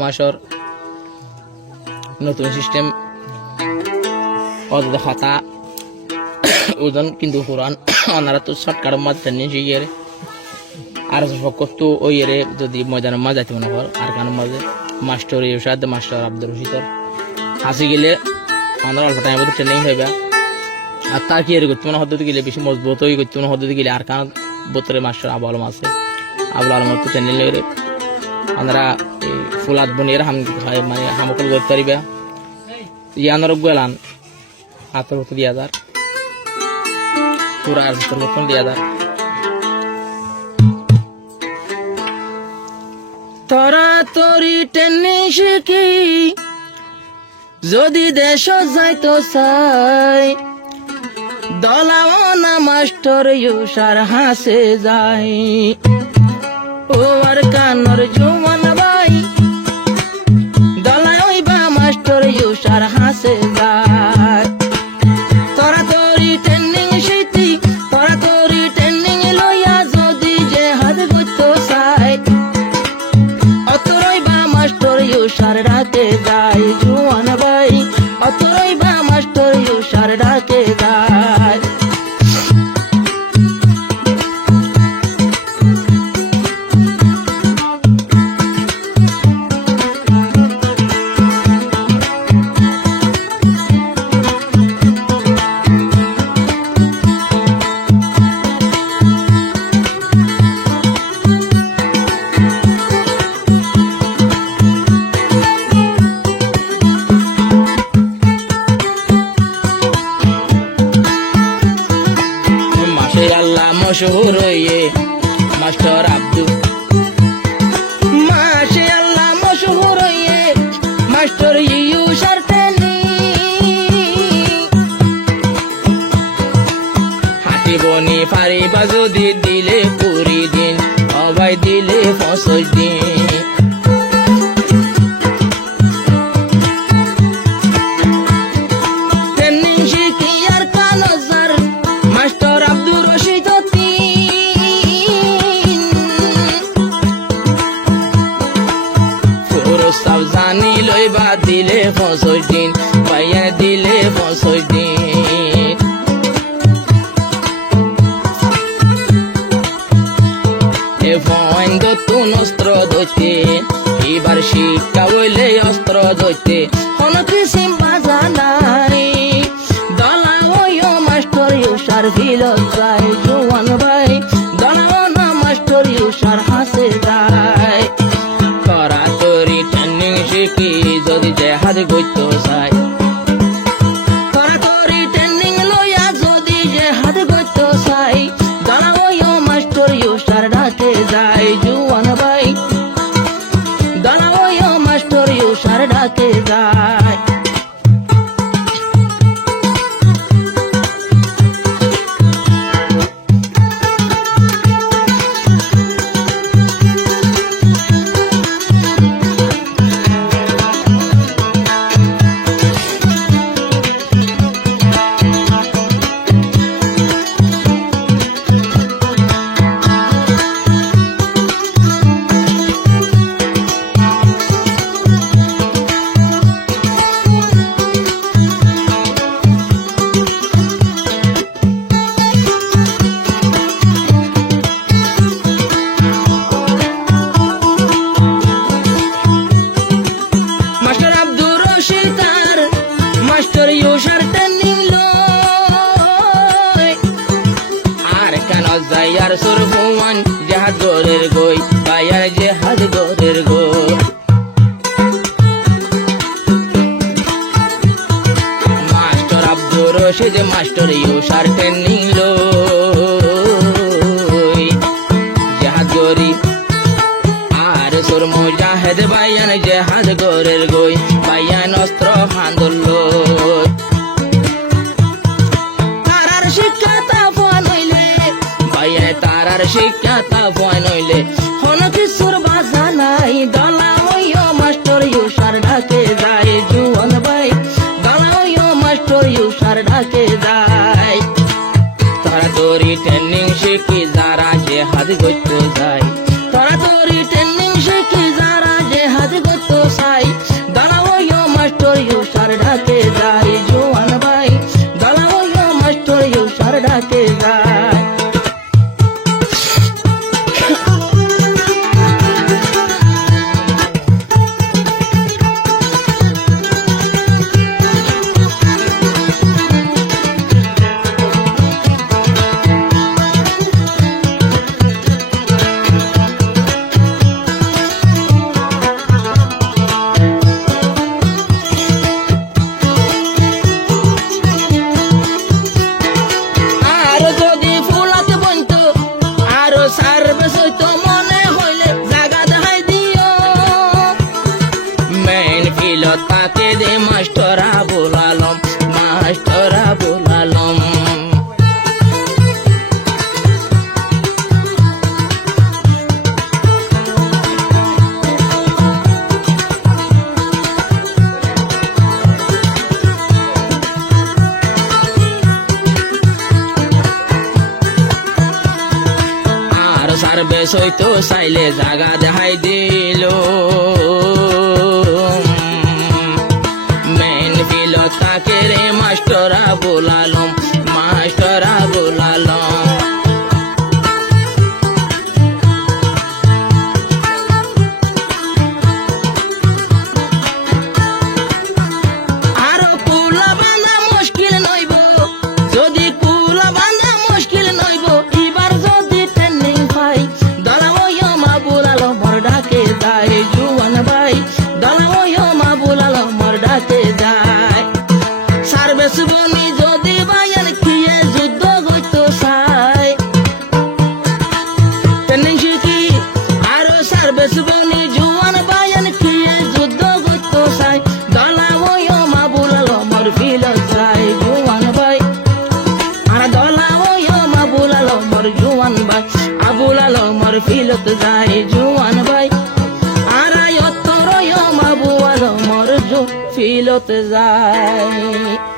মাসর নতুন সিস্টেম অযথা খাতা ওজন কিন্তু পুরান ওনারা তো শর্টকাটের মাঝে নিয়ে শিখে আর তো ওই এরে যদি ময়দানের মাঝে যাইতে মনে হয় আর কানের মাঝে মাস্টার ইউসাদ মাস্টার আব্দুল রশিদর হাসি গেলে আমরা অল্প টাইম মধ্যে ট্রেনিং হইবা আর তা কি এর করতে মনে পদ্ধতি গেলে বেশি মজবুত হয়ে করতে মনে পদ্ধতি গেলে আর কান বোতরে মাস্টার আবু আলম আছে আবুল আলম তো ট্রেনিং লইরে আমরা ফুলাত বনিয়ে মানে হামকল করতে পারিবা ইয়ানোর গেলান হাতের মতো 2000 পুরা হাতের মতন 2000 তোরা তোরি টেনে শিখি যদি দেশ যাইতো চাই দলাও না মাস্টার ইউসার হাসে যাই ও আর কানর জুমান ভাই দলাওই বা মাস্টার ইউসার হাসে যায় তোরা তোরি ট্রেনিং শিখি তোরা তোরি ট্রেনিং লইয়া যদি যে হাত করতো চাই অতরই বা মাস্টার ইউসার ডাকে যায় জুয়ান ভাই অতরই বা মাস্টার ইউসার ডাকে যায় মশহুর হইয়ে মাস্টার আব্দুল মাশাআল্লাহ মশহুর হইয়ে মাস্টার ইউসার টেনি হাতি বনি ফারিবা যদি দিলে পুরি দিন অবাই দিলে 50 দিন ট্রেনিং শিখি আর কানজার মাস্টার আব্দুল রশিদ জানি লইবা দিলে 50 দিন পাইয়া দিলে 50 দিন এ ফয়েন্দ তুন অস্ত্র ধরতে এবার শিক্ষা হইলে অস্ত্র ধরতে কোনো কিসিম বাজা নাই দলা হইও মাস্টার ইউসার ভিলত যায় জুয়ান ভাই দলাও না মাস্টার ইউসার হাসে যায় করা তোরি ট্রেনিং শিখি যদি জেহাদ করতে চাই করা তোরি ট্রেনিং লইয়া যদি জেহাদ করতে চাই দলাও মাস্টার ইউসার ডাকে যায় জুয়ান ভাই দলাও মাস্টার ইউসার ডাকে যায় মাস্টার ইউসার ট্রেনিং লয় আর কেন যাই আর সুরভুমান জাহাজ গরের গই বায়ার জাহাজ গরের গই master Abdur Rashid master user training লয় জাহাজ গরি আর সুর মুজাহিদ বায়ান জাহাজ গরের গই বায়ান অস্ত্র হান্দল তারার শিক্ষা তা ভয় নইলে হন কিছুর বাজা নাই দলা হইও মাস্টার ইউসার ডাকে যায় জুয়ান ভাই দলা হইও মাস্টার ইউসার ডাকে যায় তোরা তোরি ট্রেনিং শিখি যারা জেহাদ করতে যায় তোরা তোরি ট্রেনিং শিখি যারা জেহাদ করতে সার্ভিস হইতো চাইলে জাগা দেখাই দিল মেন ফিলত তাকে রে মাস্টরা বোলালম আরো কুলা বান্ধা মুশকিল নইব যদি কুলা বান্ধা মুশকিল নইব এবার যদি ট্রেনিং পাই দলাওয় মা বোলালো মোর ডাকে যায় জুয়ান ভাই দলাওয় মা বোলালো মোর ডাকে যায় সার্ভিস বনি যদি বায়ান কিয়ে যুদ্ধ হইতো চাই ট্রেনিং শিখি আরো সার্ভিস বনি জুয়ান বায়ান কিয়ে যুদ্ধ হইতো চাই দলাওয় মা বোলালো মোর ফিলত যায় জুয়ান ভাই আর দলাওয় মা বোলালো মোর জুয়ান ভাই আবুলালো মোর ফিলত যায় জুয়ান ভাই আর অতরয় মা বোলালো মোর ফিলত যায়